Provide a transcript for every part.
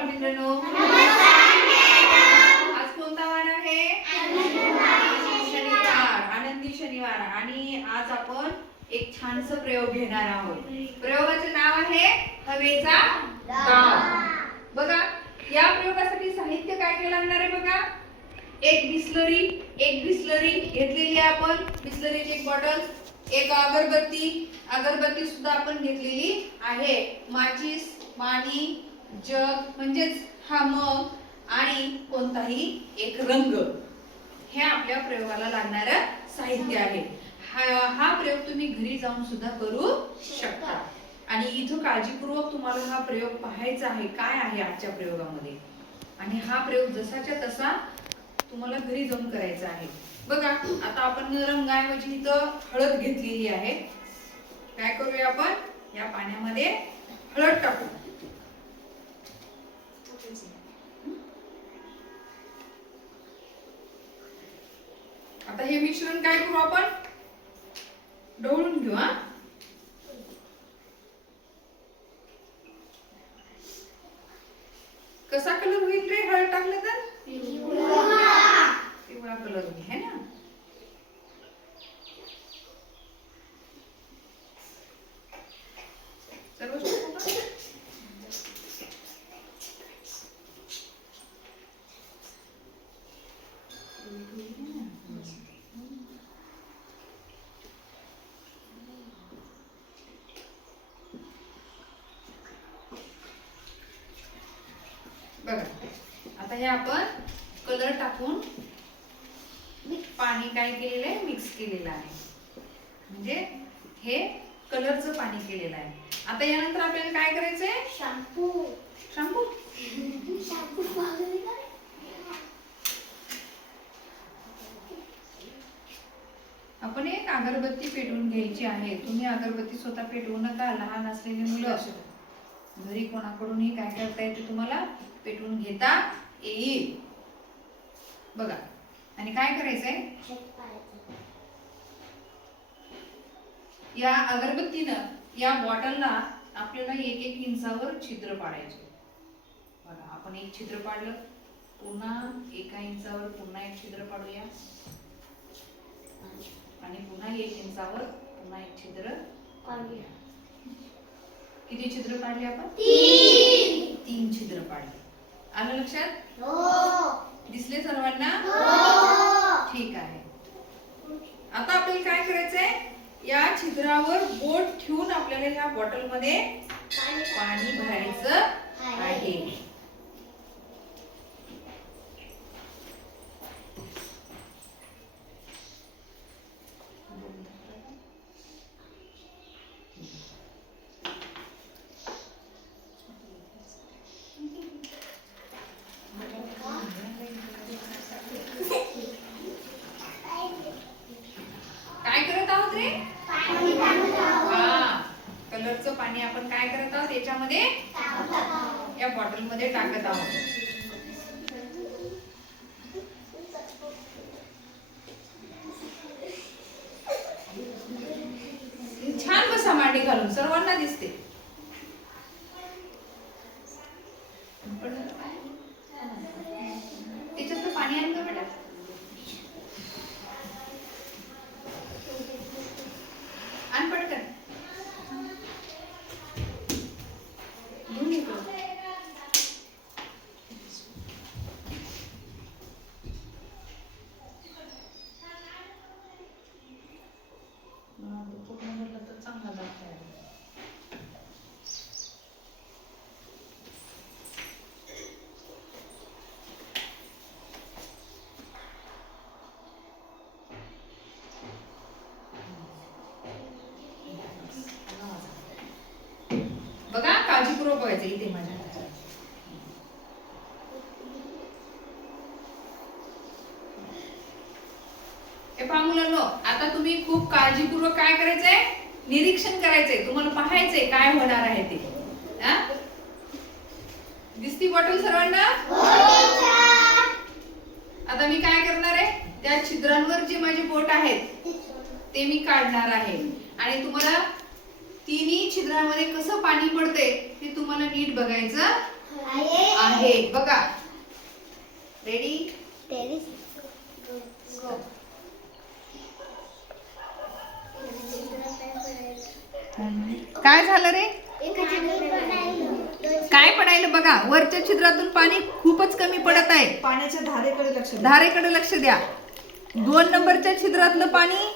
बालमित्रांनो आज कोणता वार आहे? शनिवार आनंदी शनिवार. आणि आज आपण एक छानस प्रयोग घेणार आहोत. प्रयोगाचे नाव आहे हवेचा दाब. बघा या प्रयोगासाठी साहित्य काय काय लागणार आहे बघा? एक बिस्लरी एक बिस्लरी घेतलेली आहे आपण. बिस्लरीची एक बॉटल एक अगरबत्ती. अगरबत्ती सुद्धा आपण घेतलेली आहे. माचीस पाणी जग म्हणजेच हा मग आणि कोणताही एक रंग हे आपल्या प्रयोगाला लागणारं साहित्य आहे. हा हा प्रयोग तुम्ही घरी जाऊन सुद्धा करू शकता. आणि इथं काळजीपूर्वक तुम्हाला हा प्रयोग पाहायचा आहे काय आहे आजच्या प्रयोगामध्ये? आणि हा प्रयोग जसाच्या तसा तुम्हाला घरी जाऊन करायचा आहे. बघा आता आपण रंगाऐवजी इथं हळद घेतलेली आहे. काय करूया आपण? या पाण्यामध्ये हळद टाकू. Hmm? आता हे मिश्रण काय करू आपण? ढवळून घेऊ हा कसा कलर होईल रे हळद टाकलं तर पिवळा कलर होईल है ना सर्व टाकू का? बघा. आता हे आपण कलर टाकून पाणी काय केलेलं आहे? मिक्स केलेलं आहे. म्हणजे हे कलरचं पाणी केलेलं आहे. आता यानंतर आपल्याला काय करायचंय? शॅम्पू शॅम्पू शॅम्पू वगैरे काय आपण एक अगरबत्ती पेटवून घ्यायची आहे. तुम्ही अगरबत्ती स्वतः पेटवू नका लहान असलेली मुलं घरी कोणाकडूनही काय करता येते तुम्हाला पेटवून घेता येईल. बघा. आणि काय करायचंय? या अगरबत्तीनं या बॉटलला आपल्याला एक एक इंचावर छिद्र पाडायचे. बघा आपण एक छिद्र पाडलं. पुन्हा एका इंचावर पुन्हा एक छिद्र पाडूया. आणि पुन्हा एक इंचावर पुन्हा एक छिद्र. काढूया किती छिद्र पाडले आपण? तीन. तीन छिद्र पाडले. आलं लक्षात? हो. दिसले सर्वांना? हो. ठीक आहे. आता आपल्याला काय करायचंय? या छिद्रावर बोट ठेवून आपल्याला ह्या बॉटलमध्ये पाणी भरायचं आहे काय करत आहोत रे पाणी टाकत आहोत. हा कलरचं पाणी आपण काय करत या बॉटलमध्ये टाकत आहोत. छान बसा मांडी घालून सर्वांना दिसते त्याच्यात पाणी आण का बेटा आण पटकन घेऊन ये तो. हा, तो पूर्ण भरला तर चांगला दाखवायला. बघा काळजीपूर्वक इथे माझ्या हे पहा मुलांनो आता तुम्ही खूप काळजीपूर्वक काय करायचंय? निरीक्षण करायचंय. तुम्हाला पाहायचंय काय होणार आहे ते. दिसती बॉटल सर्वांना? आता मी काय करणार आहे? त्या छिद्रांवर जे माझे बोट आहेत ते मी काढणार आहे. आणि तुम्हाला तिन्ही छिद्रामध्ये कसं पाणी पडते ते तुम्हाला नीट बघायचं आहे. आहे. बघा. रेडी काय झालं रे? काय पडायलं? बघा वरच्या छिद्रातून पाणी खूपच कमी पडत आहे. पाण्याच्या धारेकडे लक्ष द्या. धारेकडे लक्ष द्या. दोन नंबरच्या छिद्रातलं पाणी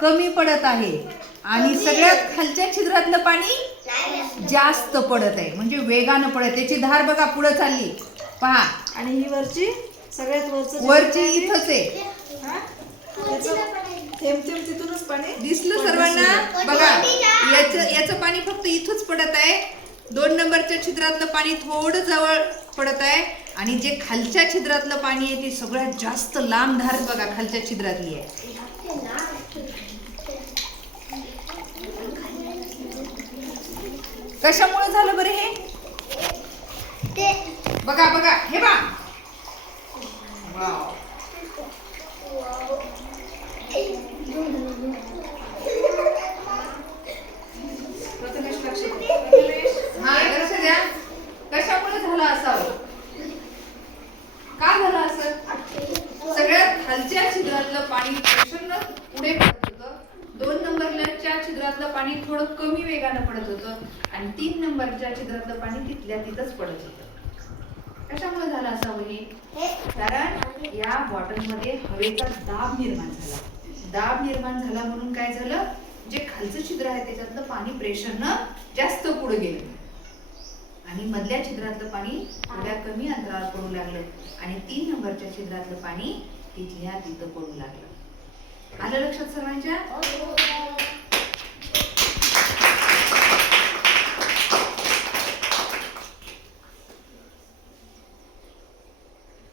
कमी पडत आहे. आणि सगळ्यात खालच्या छिद्रातलं पाणी जास्त पडत आहे. म्हणजे वेगानं पडत त्याची धार बघा पुढे चालली. पहा. आणि ही वरची सगळ्यात वरचं वरची इथंच आहे. हा? तिथूनच पाणी दिसलं सर्वांना? बघा. याचं याचं पाणी फक्त इथंच पडत आहे. दोन नंबरच्या छिद्रातलं पाणी थोडं जवळ पडत आहे. आणि जे खालच्या छिद्रातलं पाणी आहे ते सगळ्यात जास्त लांब धार बघा खालच्या छिद्रातली आहे. कशामुळे झालं बरं हे? बघा बघा हे बा वाव. प्रथमेश लक्ष द्या प्रथमेश हा लक्ष द्या कशामुळे झालं असावं का झालं असं सगळ्यात खालच्या छिद्रातलं पाणी प्रचंड पुढे पडत होतं दोन नंबरच्या छिद्रातलं पाणी थोडं कमी वेगानं पडत होतं. आणि तीन नंबरच्या छिद्रातलं पाणी तिथल्या तिथंच पडत होतं. कशामुळे झालं असं हे कारण या बॉटलमध्ये हवेचा दाब निर्माण झाला. दाब निर्माण झाला म्हणून काय झालं? जे खालचं छिद्र आहे त्याच्यातलं पाणी प्रेशरनं जास्त पुढे गेलं. आणि मधल्या छिद्रातलं पाणी थोड्या कमी अंतरावर पडू लागलं. आणि तीन नंबरच्या छिद्रातलं पाणी तिथल्या तिथं पडू लागलं. आलं लक्षात सर्वांच्या?